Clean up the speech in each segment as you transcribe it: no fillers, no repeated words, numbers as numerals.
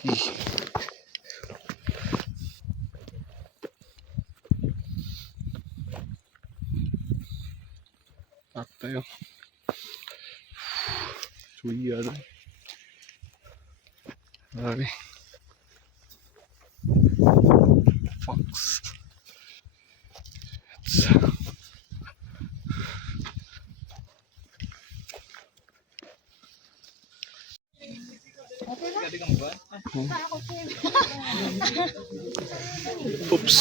At tayo. Suya na. Marami. Fox. Oops.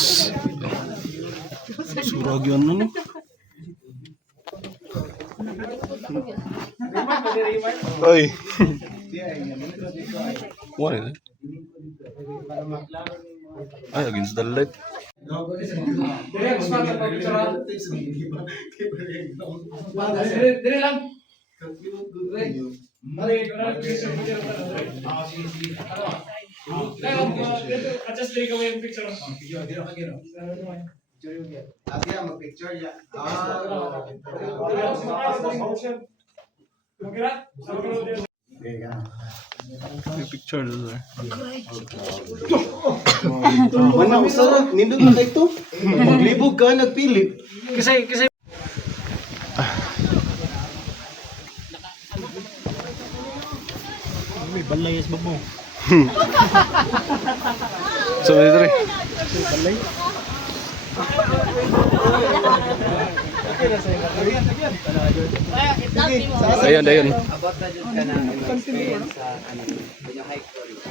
Surag yun no? Oy. Why? Ay, against the light. Dire lang. Adjust din kami yung picture. Asia mag-picture ya. May picture doon sir. Mana usara nindot na ito. Maglibog ka nagpili. Kasi May balay sa babo. So, dito rin. Balay. Ayun, ayun. Abot na dyan ka na experience sa hike.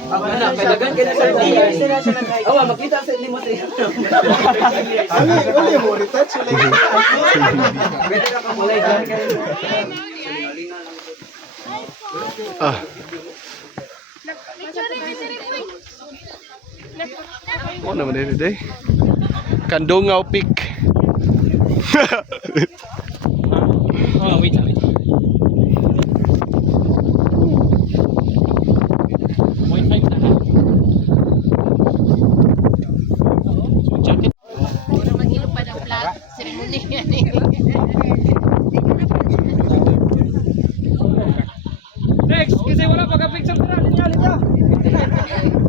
Wala, padagan ka na sa hike. Awa, makita sa limo sa iyo. Ano mo retouch like. Pwede na ka mulay dyan ka. Ah. Ano naman din today? Kandungaw Peak. oh, wait. Next, kasi wala pa ka-picture tara. Linya.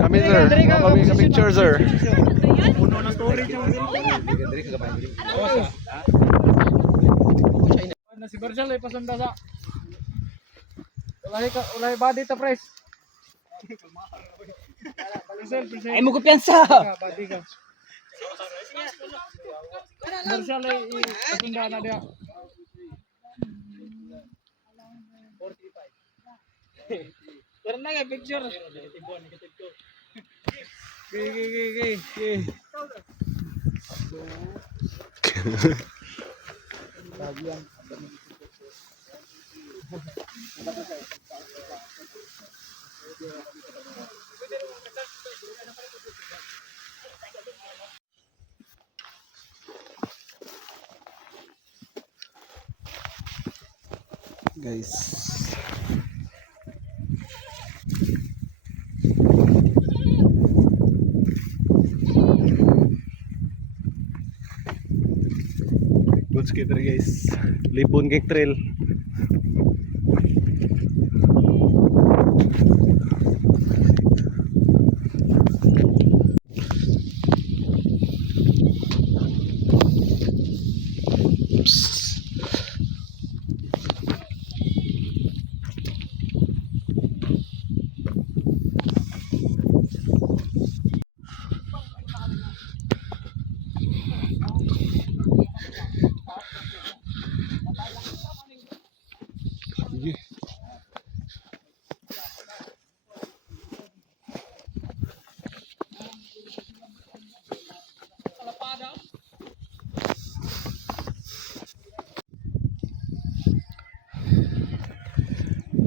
Kami sir, kami sa picture sir. Puno na storage yung Na si Berjal ay pasunda sa. Ulay body ta press. Ay mo kumpiyansa. Body ka. Berjal ay pasunda na dia. 45. Pero na kay picture. Okay. Guys. Good skater guys. Libon kay trail.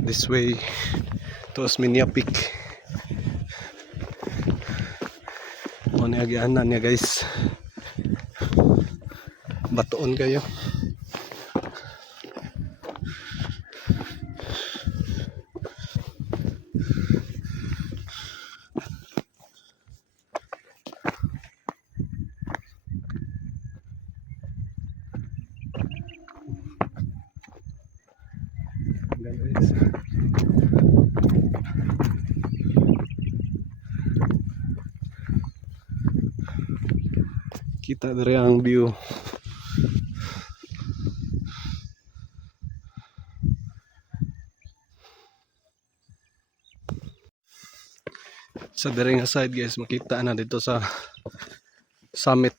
This way to Osminia Peak. Ano agianan niya guys. Batoon kayo. Kita dari ang view. Sa dari nga side guys, makita na dito sa summit.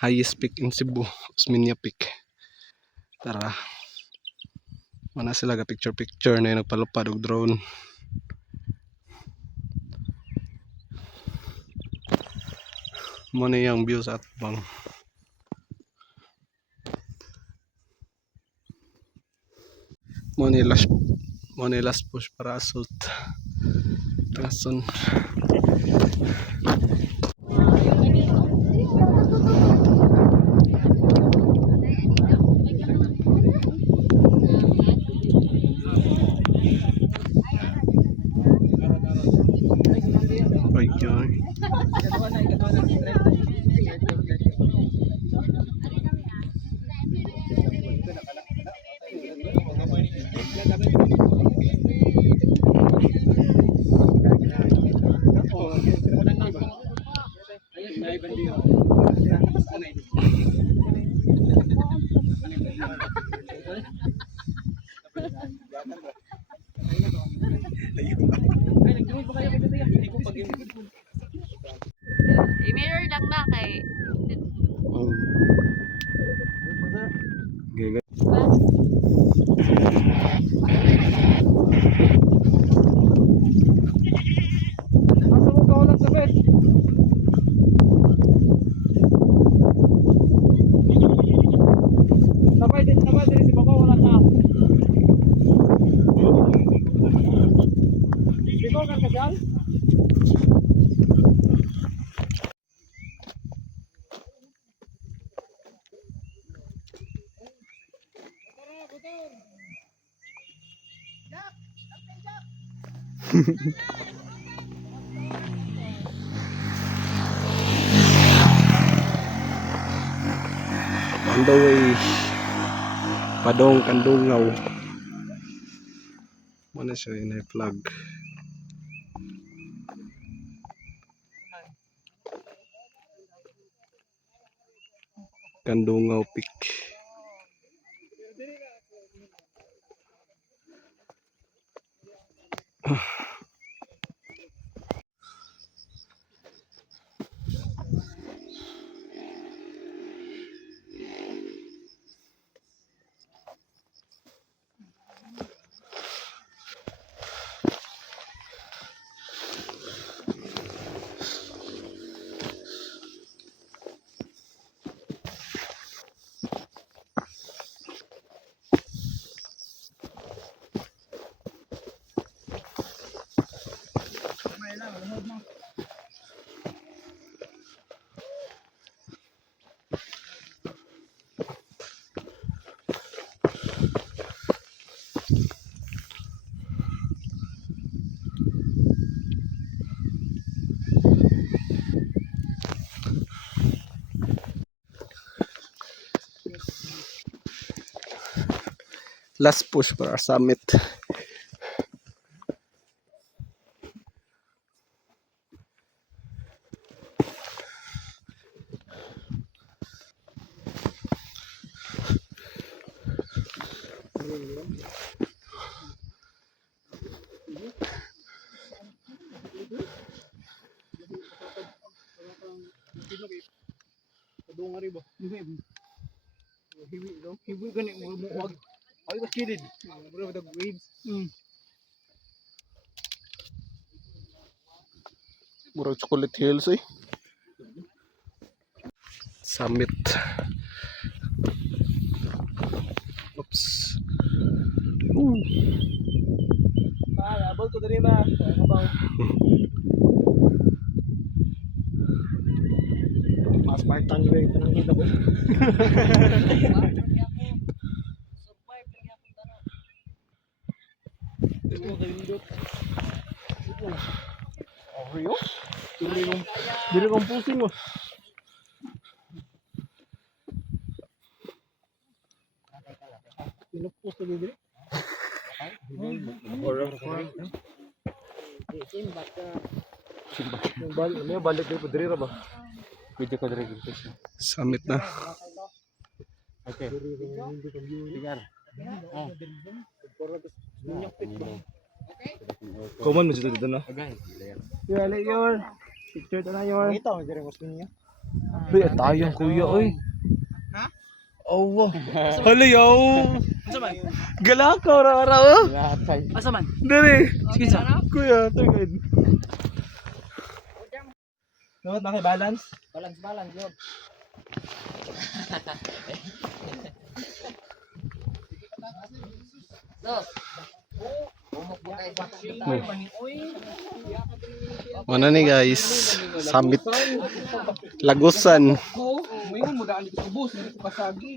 Highest peak in Cebu, Osmeña Peak. Tara. Mana sila ga picture na yung nagpalupad og drone. Muna yung view sa atbang. Muna last push para assault. Rason. Ay, I-mirror lang na kay Gaya. Nasa mo ka lang sa bed. Sabay din si Baba wala na. Ikaw kan ka dyan? On the way. Padong Kandungaw. Mana siya yung flag. Kandungaw Peak. Last push for our summit. Kadung ari ba? Hiwi gani mo wag. Ay ba kilid? Bro the waves. Murag Chocolate Hills eh. Summit. Oops. Abol ko diri ma. Kabaw. Mas Spartan juga itu nang kita. Oh, Rio? Diri kong pusing mo. Pinupos na diri. Balik diri ra ba? Video ko direct. Summit na. Okay. Tigar. Common mo dito na. Yali yor. Picture ta na yor. Ito, dire ko niya. Uy, tayong kuya, oy. Ha? Oh, hala yaw. Gala ka, ora-ora, oh. Asa man? Dali. Sige sa. Kuya, tagad. Dapat naki-balance. Balance yun. Mana nih guys, summit Lagusan. Mayroon mo daan dito sa bus, hindi ko kasagi.